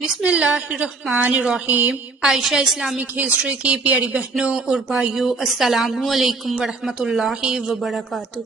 بسم اللہ الرحمن الرحیم۔ عائشہ اسلامک ہسٹری کی پیاری بہنوں اور بھائیوں، السلام علیکم ورحمۃ اللہ وبرکاتہ۔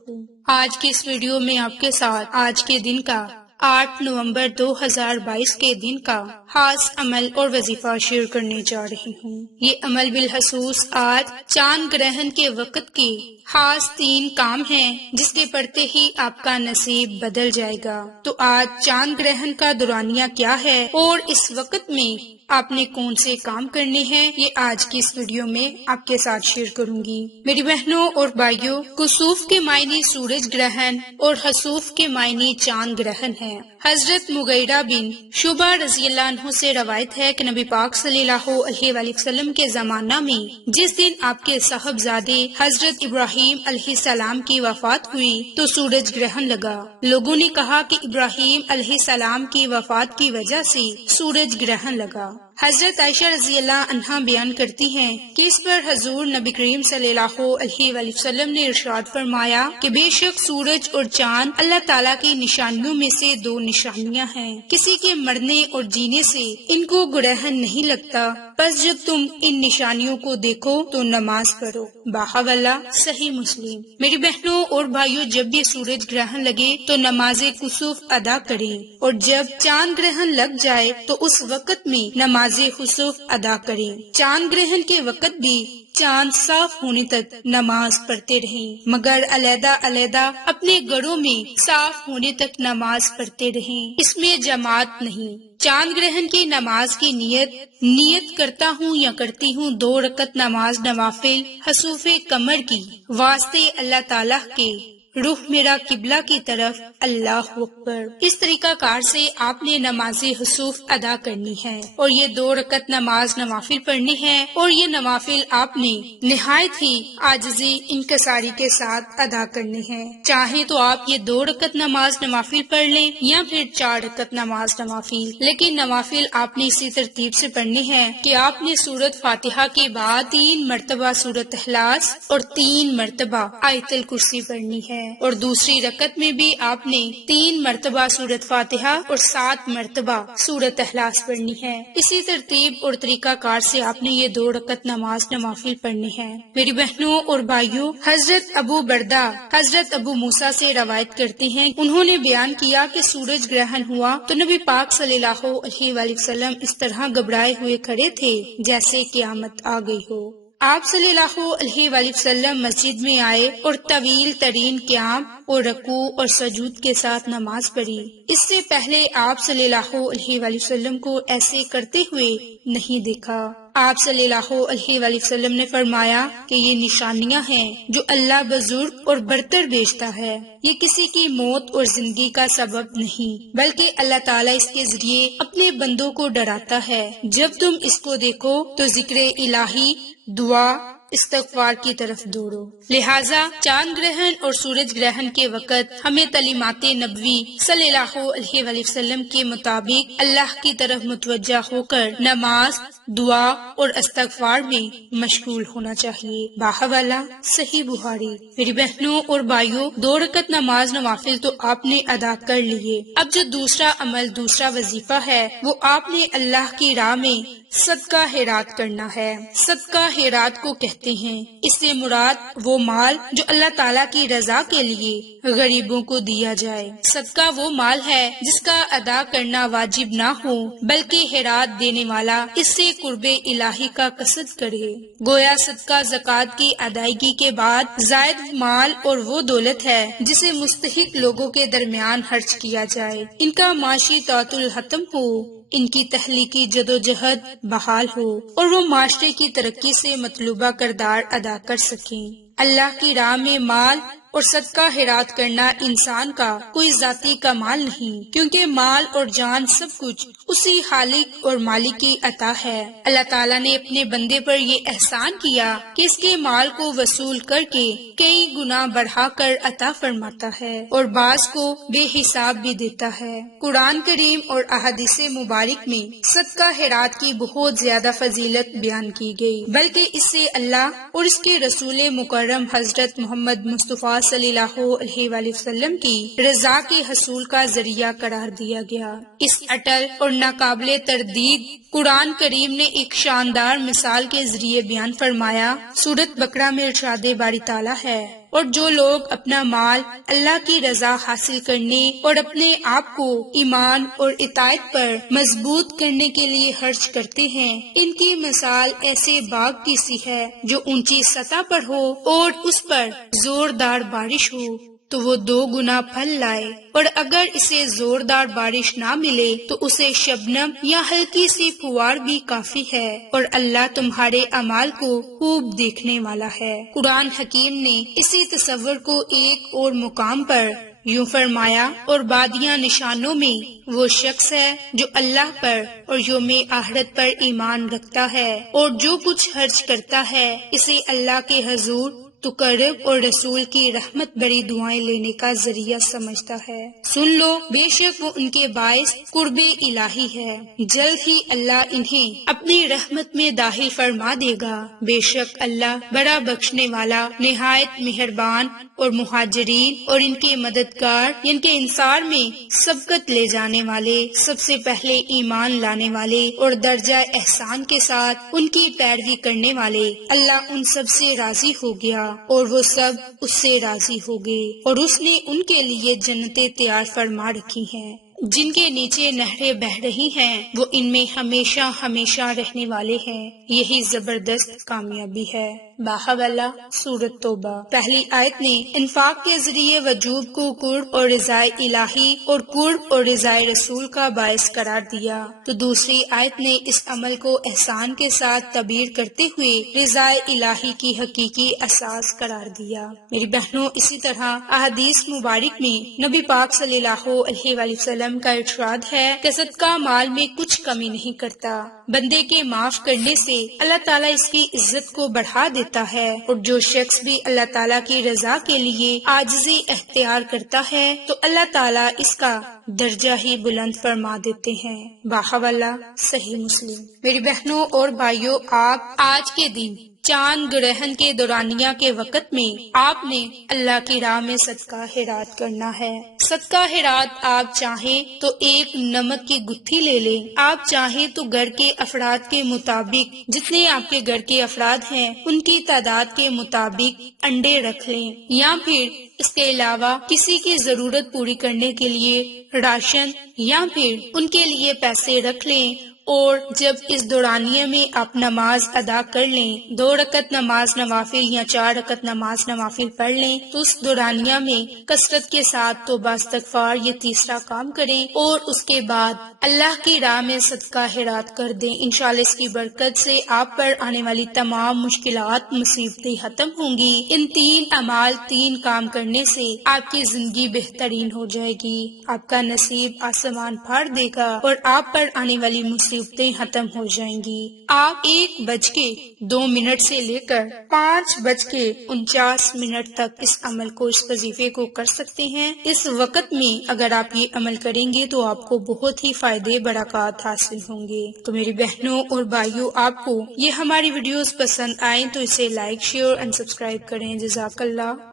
آج کی اس ویڈیو میں آپ کے ساتھ آج کے دن کا 8 نومبر 2022 کے دن کا خاص عمل اور وظیفہ شیئر کرنے جا رہی ہوں۔ یہ عمل بالخصوص آج چاند گرہن کے وقت کی خاص 3 کام ہیں جس کے پڑھتے ہی آپ کا نصیب بدل جائے گا۔ تو آج چاند گرہن کا دورانیہ کیا ہے اور اس وقت میں آپ نے کون سے کام کرنے ہیں، یہ آج کی اس ویڈیو میں آپ کے ساتھ شیئر کروں گی۔ میری بہنوں اور بھائیوں، کسوف کے معنی سورج گرہن اور خسوف کے معنی چاند گرہن ہے۔ حضرت مغیرہ بن شعبہ رضی اللہ عنہ سے روایت ہے کہ نبی پاک صلی اللہ علیہ وآلہ وسلم کے زمانہ میں جس دن آپ کے صاحبزادے حضرت ابراہیم علیہ السلام کی وفات ہوئی تو سورج گرہن لگا۔ لوگوں نے کہا کہ ابراہیم علیہ السلام کی وفات کی وجہ سے سورج گرہن لگا۔ حضرت عائشہ رضی اللہ عنہا بیان کرتی ہیں کہ اس پر حضور نبی کریم صلی اللہ علیہ وآلہ وسلم نے ارشاد فرمایا کہ بے شک سورج اور چاند اللہ تعالیٰ کی نشانیوں میں سے 2 نشانیاں ہیں، کسی کے مرنے اور جینے سے ان کو گرہن نہیں لگتا، پس جب تم ان نشانیوں کو دیکھو تو نماز پڑھو۔ باحوالہ صحیح مسلم۔ میری بہنوں اور بھائیوں، جب یہ سورج گرہن لگے تو نماز کسوف ادا کریں، اور جب چاند گرہن لگ جائے تو اس وقت میں نماز خسوف ادا کریں۔ چاند گرہن کے وقت بھی چاند صاف ہونے تک نماز پڑھتے رہیں، مگر علیحدہ علیحدہ اپنے گھروں میں صاف ہونے تک نماز پڑھتے رہیں، اس میں جماعت نہیں۔ چاند گرہن کی نماز کی نیت کرتا ہوں یا کرتی ہوں 2 رکعت نماز نوافل خسوف قمر کی، واسطے اللہ تعالیٰ کے رخ میرا قبلہ کی طرف، اللہ اکبر۔ اس طریقہ کار سے آپ نے نماز خسوف ادا کرنی ہے اور یہ 2 رکعت نماز نوافل پڑھنی ہے، اور یہ نوافل آپ نے نہایت ہی عاجزی انکساری کے ساتھ ادا کرنے ہیں۔ چاہیں تو آپ یہ 2 رکعت نماز نوافل پڑھ لیں یا پھر 4 رکعت نماز نوافل، لیکن نوافل آپ نے اسی ترتیب سے پڑھنی ہے کہ آپ نے سورۃ فاتحہ کے بعد 3 مرتبہ سورۃ اخلاص اور 3 مرتبہ آیت الکرسی پڑھنی ہے، اور دوسری رکعت میں بھی آپ نے 3 مرتبہ سورۃ فاتحہ اور 7 مرتبہ سورۃ اخلاص پڑھنی ہے۔ اسی ترتیب اور طریقہ کار سے آپ نے یہ 2 رکعت نماز نوافل پڑھنی ہے۔ میری بہنوں اور بھائیوں، حضرت ابو بردہ حضرت ابو موسیٰ سے روایت کرتے ہیں، انہوں نے بیان کیا کہ سورج گرہن ہوا تو نبی پاک صلی اللہ علیہ وآلہ وسلم اس طرح گھبرائے ہوئے کھڑے تھے جیسے قیامت آ گئی ہو۔ آپ صلی اللہ علیہ وآلہ وسلم مسجد میں آئے اور طویل ترین قیام اور رکوع اور سجود کے ساتھ نماز پڑھی۔ اس سے پہلے آپ صلی اللہ علیہ وآلہ وسلم کو ایسے کرتے ہوئے نہیں دیکھا۔ آپ صلی اللہ علیہ وآلہ وسلم نے فرمایا کہ یہ نشانیاں ہیں جو اللہ بزرگ اور برتر بھیجتا ہے، یہ کسی کی موت اور زندگی کا سبب نہیں، بلکہ اللہ تعالیٰ اس کے ذریعے اپنے بندوں کو ڈراتا ہے۔ جب تم اس کو دیکھو تو ذکر الہی، دعا، استغفار کی طرف دوڑو۔ لہٰذا چاند گرہن اور سورج گرہن کے وقت ہمیں تعلیمات نبوی صلی اللہ علیہ وآلہ وسلم کے مطابق اللہ کی طرف متوجہ ہو کر نماز، دعا اور استغفار میں مشغول ہونا چاہیے۔ باحوالہ صحیح بخاری۔ میری بہنوں اور بھائیوں، 2 رکعت نماز نوافل تو آپ نے ادا کر لیے، اب جو دوسرا عمل، دوسرا وظیفہ ہے وہ آپ نے اللہ کی راہ میں صدقہ خیرات کرنا ہے۔ صدقہ خیرات کو کہتے ہیں، اس سے مراد وہ مال جو اللہ تعالیٰ کی رضا کے لیے غریبوں کو دیا جائے۔ صدقہ وہ مال ہے جس کا ادا کرنا واجب نہ ہو، بلکہ خیرات دینے والا اس سے قرب الہی کا قصد کرے۔ گویا صدقہ زکوٰۃ کی ادائیگی کے بعد زائد مال اور وہ دولت ہے جسے مستحق لوگوں کے درمیان خرچ کیا جائے، ان کا معاشی تعطل ختم ہو، ان کی تخلیقی جدوجہد بحال ہو اور وہ معاشرے کی ترقی سے مطلوبہ کردار ادا کر سکیں۔ اللہ کی راہ میں مال اور صدقہ خیرات کرنا انسان کا کوئی ذاتی کمال نہیں، کیونکہ مال اور جان سب کچھ اسی خالق اور مالک کی عطا ہے۔ اللہ تعالیٰ نے اپنے بندے پر یہ احسان کیا کہ اس کے مال کو وصول کر کے کئی گنا بڑھا کر عطا فرماتا ہے اور بعض کو بے حساب بھی دیتا ہے۔ قرآن کریم اور احادیث مبارک میں صدقہ خیرات کی بہت زیادہ فضیلت بیان کی گئی، بلکہ اس سے اللہ اور اس کے رسول مکرم محترم حضرت محمد مصطفیٰ صلی اللہ علیہ وآلہ وسلم کی رضا کے حصول کا ذریعہ قرار دیا گیا۔ اس اٹل اور ناقابل تردید قرآن کریم نے ایک شاندار مثال کے ذریعے بیان فرمایا۔ سورۃ بقرہ میں ارشاد باری تعالیٰ ہے، اور جو لوگ اپنا مال اللہ کی رضا حاصل کرنے اور اپنے آپ کو ایمان اور اطاعت پر مضبوط کرنے کے لیے خرچ کرتے ہیں، ان کی مثال ایسے باغ کی سی ہے جو اونچی سطح پر ہو اور اس پر زوردار بارش ہو تو وہ 2 گنا پھل لائے، اور اگر اسے زوردار بارش نہ ملے تو اسے شبنم یا ہلکی سی پھوار بھی کافی ہے، اور اللہ تمہارے اعمال کو خوب دیکھنے والا ہے۔ قرآن حکیم نے اسی تصور کو ایک اور مقام پر یوں فرمایا، اور بادیاں نشانوں میں وہ شخص ہے جو اللہ پر اور یوم آخرت پر ایمان رکھتا ہے، اور جو کچھ خرچ کرتا ہے اسے اللہ کے حضور تقرب اور رسول کی رحمت بری دعائیں لینے کا ذریعہ سمجھتا ہے۔ سن لو، بے شک وہ ان کے باعث قرب الہی ہے، جلد ہی اللہ انہیں اپنی رحمت میں داخل فرما دے گا۔ بے شک اللہ بڑا بخشنے والا، نہایت مہربان، اور مہاجرین اور ان کے مددگار، ان کے انصار میں سبقت لے جانے والے، سب سے پہلے ایمان لانے والے اور درجہ احسان کے ساتھ ان کی پیروی کرنے والے، اللہ ان سب سے راضی ہو گیا اور وہ سب اس سے راضی ہو گئے، اور اس نے ان کے لیے جنتیں تیار فرما رکھی ہیں جن کے نیچے نہریں بہہ رہی ہیں، وہ ان میں ہمیشہ ہمیشہ رہنے والے ہیں، یہی زبردست کامیابی ہے۔ باہب اللہ سورۃ توبہ۔ پہلی آیت نے انفاق کے ذریعے وجوب کو قرب اور رضائے الہی اور قرب اور رضائے رسول کا باعث قرار دیا، تو دوسری آیت نے اس عمل کو احسان کے ساتھ تعبیر کرتے ہوئے رضائے الہی کی حقیقی اساس قرار دیا۔ میری بہنوں، اسی طرح احادیث مبارک میں نبی پاک صلی اللہ علیہ وآلہ وسلم کا ارشاد ہے کہ صدقہ مال میں کچھ کمی نہیں کرتا، بندے کے معاف کرنے سے اللہ تعالیٰ اس کی عزت کو بڑھا دیتا ہے، اور جو شخص بھی اللہ تعالیٰ کی رضا کے لیے عاجزی اختیار کرتا ہے تو اللہ تعالیٰ اس کا درجہ ہی بلند فرما دیتے ہیں۔ باحوالہ صحیح مسلم۔ میری بہنوں اور بھائیوں، آپ آج کے دن چاند گرہن کے دورانیہ کے وقت میں آپ نے اللہ کی راہ میں صدقہ خیرات کرنا ہے۔ صدقہ خیرات آپ چاہیں تو ایک نمک کی گتھی لے لیں، آپ چاہیں تو گھر کے افراد کے مطابق، جتنے آپ کے گھر کے افراد ہیں ان کی تعداد کے مطابق انڈے رکھ لیں، یا پھر اس کے علاوہ کسی کی ضرورت پوری کرنے کے لیے راشن یا پھر ان کے لیے پیسے رکھ لیں، اور جب اس دورانیہ میں آپ نماز ادا کر لیں، 2 رکعت نماز نوافل یا 4 رکعت نماز نوافل پڑھ لیں، تو اس دورانیہ میں کثرت کے ساتھ توبہ استغفار یہ تیسرا کام کریں، اور اس کے بعد اللہ کی راہ میں صدقہ خیرات کر دیں۔ انشاءاللہ اس کی برکت سے آپ پر آنے والی تمام مشکلات مصیبتیں ختم ہوں گی۔ ان 3 اعمال 3 کام کرنے سے آپ کی زندگی بہترین ہو جائے گی، آپ کا نصیب آسمان پھاڑ دے گا اور آپ پر آنے والی مصیبتیں ختم ہو جائیں گی۔ آپ 1:02 سے لے کر 5:49 تک اس عمل کو، اس وظیفے کو کر سکتے ہیں۔ اس وقت میں اگر آپ یہ عمل کریں گے تو آپ کو بہت ہی فائدے برکات حاصل ہوں گے۔ تو میری بہنوں اور بھائیوں، آپ کو یہ ہماری ویڈیوز پسند آئیں تو اسے لائک، شیئر اینڈ سبسکرائب کریں۔ جزاک اللہ۔